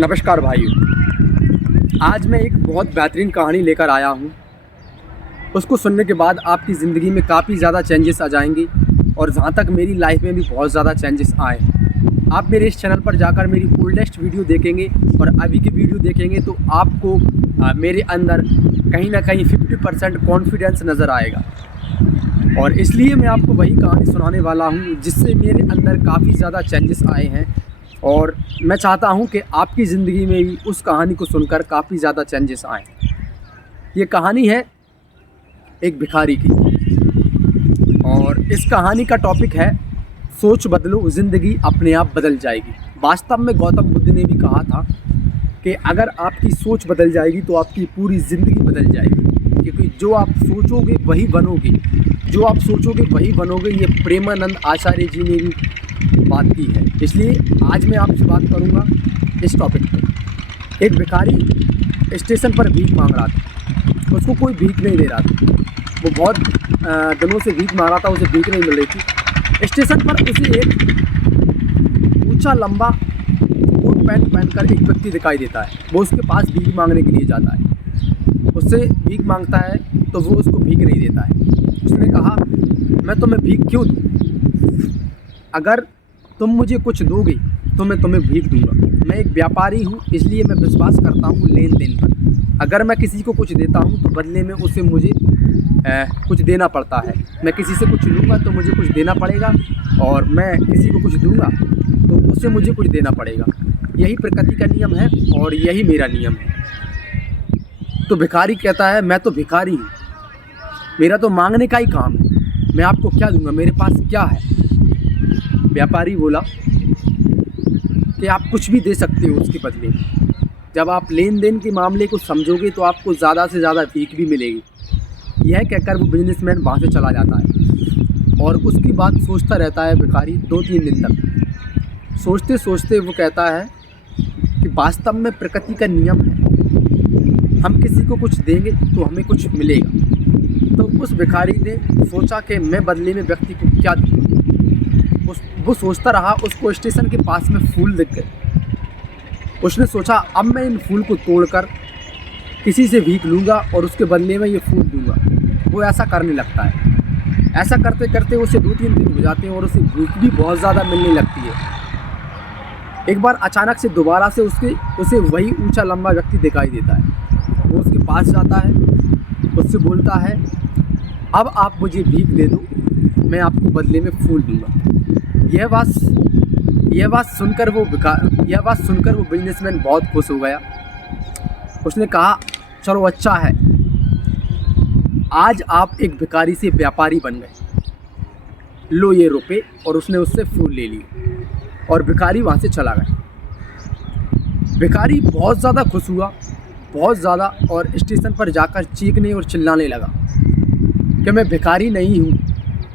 नमस्कार भाइयों। आज मैं एक बहुत बेहतरीन कहानी लेकर आया हूँ। उसको सुनने के बाद आपकी ज़िंदगी में काफ़ी ज़्यादा चेंजेस आ जाएंगे और जहाँ तक मेरी लाइफ में भी बहुत ज़्यादा चेंजेस आए। आप मेरे इस चैनल पर जाकर मेरी ओल्डेस्ट वीडियो देखेंगे और अभी की वीडियो देखेंगे तो आपको मेरे अंदर कहीं ना कहीं 50% कॉन्फिडेंस नज़र आएगा। और इसलिए मैं आपको वही कहानी सुनाने वाला हूँ जिससे मेरे अंदर काफ़ी ज़्यादा चेंजेस आए हैं। और मैं चाहता हूं कि आपकी ज़िंदगी में भी उस कहानी को सुनकर काफ़ी ज़्यादा चेंजेस आएँ। ये कहानी है एक भिखारी की और इस कहानी का टॉपिक है सोच बदलो, ज़िंदगी अपने आप बदल जाएगी। वास्तव में गौतम बुद्ध ने भी कहा था कि अगर आपकी सोच बदल जाएगी तो आपकी पूरी ज़िंदगी बदल जाएगी, क्योंकि जो आप सोचोगे वही बनोगे, जो आप सोचोगे वही बनोगे। ये प्रेमानंद आचार्य जी ने भी बात की है। इसलिए आज मैं आपसे बात करूंगा इस टॉपिक पर। एक भिखारी स्टेशन पर भीख मांग रहा था। उसको कोई भीख नहीं दे रहा था। वो बहुत दिनों से भीख मांग रहा था, उसे भीख नहीं मिल रही थी। स्टेशन पर उसे एक ऊंचा लंबा कोट पैंट पहनकर एक व्यक्ति दिखाई देता है। वो उसके पास भीख मांगने के लिए जाता है। उससे भीख मांगता है तो वो उसको भीख नहीं देता है। उसने कहा, मैं तुम्हें भीख क्यों दूँ? अगर तुम मुझे कुछ दोगे तो मैं तुम्हें भीख दूंगा। मैं एक व्यापारी हूँ, इसलिए मैं विश्वास करता हूँ लेन देन पर। अगर मैं किसी को कुछ देता हूँ तो बदले में उसे मुझे कुछ देना पड़ता है। मैं किसी से कुछ लूँगा तो मुझे कुछ देना पड़ेगा, और मैं किसी को कुछ दूँगा तो उसे मुझे कुछ देना पड़ेगा। यही प्रकृति का नियम है और यही मेरा नियम है। तो भिखारी कहता है, मैं तो भिखारी हूँ, मेरा तो मांगने का ही काम है, मैं आपको क्या दूँगा, मेरे पास क्या है? व्यापारी बोला कि आप कुछ भी दे सकते हो उसके बदले में। जब आप लेन देन के मामले को समझोगे तो आपको ज़्यादा से ज़्यादा भीख भी मिलेगी। यह कहकर वो बिजनेसमैन वहाँ से चला जाता है और उसकी बात सोचता रहता है भिखारी 2-3 दिन तक। सोचते सोचते वो कहता है कि वास्तव में प्रकृति का नियम है, हम किसी को कुछ देंगे तो हमें कुछ मिलेगा। तो उस भिखारी ने सोचा कि मैं बदले में व्यक्ति को क्या दूँ। वो सोचता रहा। उसको स्टेशन के पास में फूल दिख गए। उसने सोचा, अब मैं इन फूल को तोड़कर किसी से भीख लूँगा और उसके बदले में ये फूल दूँगा। वो ऐसा करने लगता है। ऐसा करते करते उसे 2-3 दिन हो जाते हैं और उसे भूख भी बहुत ज़्यादा मिलने लगती है। एक बार अचानक से दोबारा से उसे वही ऊंचा लंबा व्यक्ति दिखाई देता है। वो उसके पास जाता है, उससे बोलता है, अब आप मुझे भीख दे दो, मैं आपको बदले में फूल दूँगा। यह बात सुनकर वो बिजनेसमैन बहुत खुश हो गया। उसने कहा, चलो अच्छा है, आज आप एक भिखारी से व्यापारी बन गए, लो ये रुपए। और उसने उससे फूल ले लिए और भिखारी वहाँ से चला गया। भिखारी बहुत ज़्यादा खुश हुआ, बहुत ज़्यादा, और स्टेशन पर जाकर चीखने और चिल्लाने लगा कि मैं भिखारी नहीं हूँ,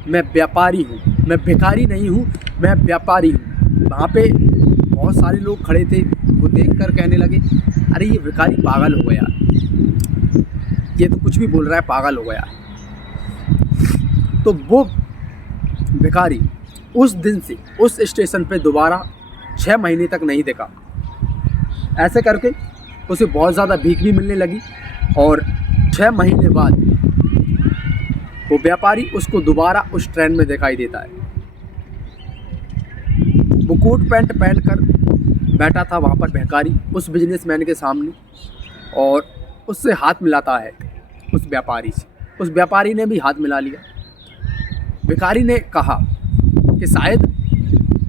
मैं व्यापारी हूँ। मैं भिखारी नहीं हूँ, मैं व्यापारी हूँ। वहाँ पे बहुत सारे लोग खड़े थे। वो देखकर कहने लगे, अरे ये भिखारी पागल हो गया, ये तो कुछ भी बोल रहा है, पागल हो गया। तो वो भिखारी उस दिन से उस स्टेशन पे दोबारा 6 महीने तक नहीं दिखा। ऐसे करके उसे बहुत ज़्यादा भीख भी मिलने लगी और 6 महीने बाद वो व्यापारी उसको दोबारा उस ट्रेन में दिखाई देता है। वो कोट पैंट पहनकर बैठा था वहाँ पर भिखारी उस बिजनेसमैन के सामने, और उससे हाथ मिलाता है उस व्यापारी से। उस व्यापारी ने भी हाथ मिला लिया। भिखारी ने कहा कि शायद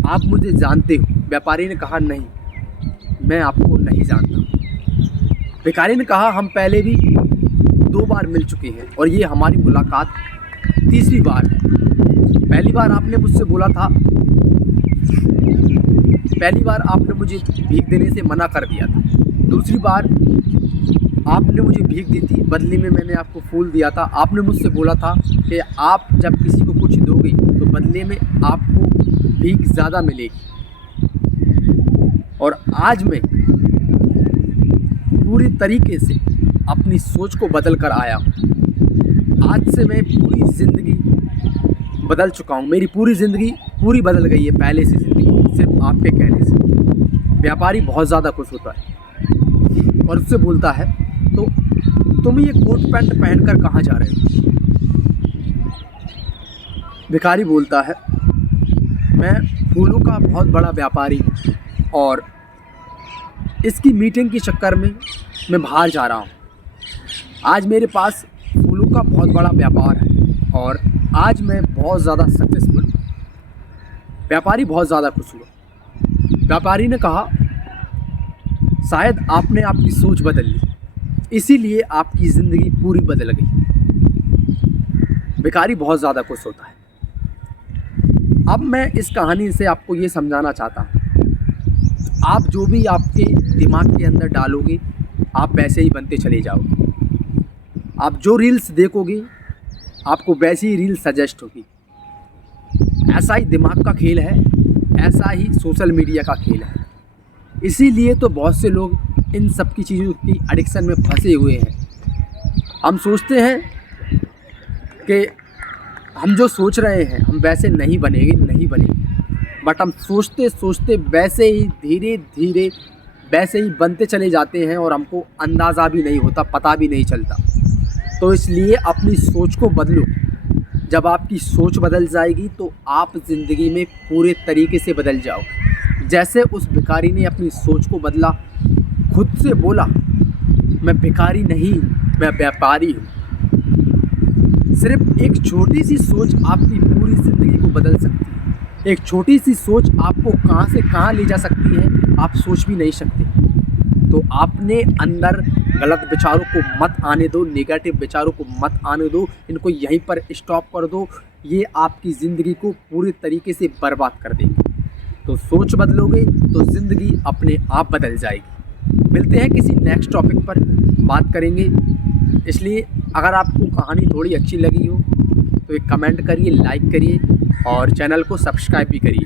आप मुझे जानते हो। व्यापारी ने कहा, नहीं, मैं आपको नहीं जानता। भिखारी ने कहा, हम पहले भी 2 बार मिल चुके हैं और ये हमारी मुलाकात तीसरी बार है। पहली बार आपने मुझे भीख देने से मना कर दिया था। दूसरी बार आपने मुझे भीख दी थी, बदले में मैंने आपको फूल दिया था। आपने मुझसे बोला था कि आप जब किसी को कुछ दोगे तो बदले में आपको भीख ज़्यादा मिलेगी। और आज मैं पूरी तरीके से अपनी सोच को बदल कर आया हूँ। आज से मैं पूरी ज़िंदगी बदल चुका हूँ। मेरी पूरी ज़िंदगी पूरी बदल गई है पहले से ज़िंदगी, सिर्फ आपके कहने से। व्यापारी बहुत ज़्यादा खुश होता है और उससे बोलता है, तो तुम ये कोट पैंट पहनकर कहाँ जा रहे हो? भिखारी बोलता है, मैं फूलों का बहुत बड़ा व्यापारी हूँ और इसकी मीटिंग के चक्कर में मैं बाहर जा रहा हूँ। आज मेरे पास फूलों का बहुत बड़ा व्यापार है और आज मैं बहुत ज़्यादा सक्सेसफुल हूँ। व्यापारी बहुत ज़्यादा खुश हुआ। व्यापारी ने कहा, शायद आपने आपकी सोच बदल ली, इसीलिए आपकी ज़िंदगी पूरी बदल गई। भिखारी बहुत ज़्यादा खुश होता है। अब मैं इस कहानी से आपको ये समझाना चाहता हूँ, आप जो भी आपके दिमाग के अंदर डालोगे आप वैसे ही बनते चले जाओगे। आप जो रील्स देखोगे आपको वैसी ही रील सजेस्ट होगी। ऐसा ही दिमाग का खेल है, ऐसा ही सोशल मीडिया का खेल है। इसीलिए तो बहुत से लोग इन सब की चीज़ों की एडिक्शन में फंसे हुए हैं। हम सोचते हैं कि हम जो सोच रहे हैं हम वैसे नहीं बनेंगे, बट हम सोचते सोचते वैसे ही धीरे धीरे वैसे ही बनते चले जाते हैं और हमको अंदाज़ा भी नहीं होता, पता भी नहीं चलता। तो इसलिए अपनी सोच को बदलो। जब आपकी सोच बदल जाएगी तो आप ज़िंदगी में पूरे तरीके से बदल जाओगे। जैसे उस भिखारी ने अपनी सोच को बदला, खुद से बोला, मैं भिखारी नहीं, मैं व्यापारी हूँ। सिर्फ एक छोटी सी सोच आपकी पूरी ज़िंदगी को बदल सकती है। एक छोटी सी सोच आपको कहाँ से कहाँ ले जा सकती है, आप सोच भी नहीं सकते। तो आपने अंदर गलत विचारों को मत आने दो, नेगेटिव विचारों को मत आने दो, इनको यहीं पर स्टॉप कर दो। ये आपकी ज़िंदगी को पूरी तरीके से बर्बाद कर देंगे। तो सोच बदलोगे तो ज़िंदगी अपने आप बदल जाएगी। मिलते हैं किसी नेक्स्ट टॉपिक पर, बात करेंगे। इसलिए अगर आपको कहानी थोड़ी अच्छी लगी हो तो एक कमेंट करिए, लाइक करिए और चैनल को सब्सक्राइब भी करिए।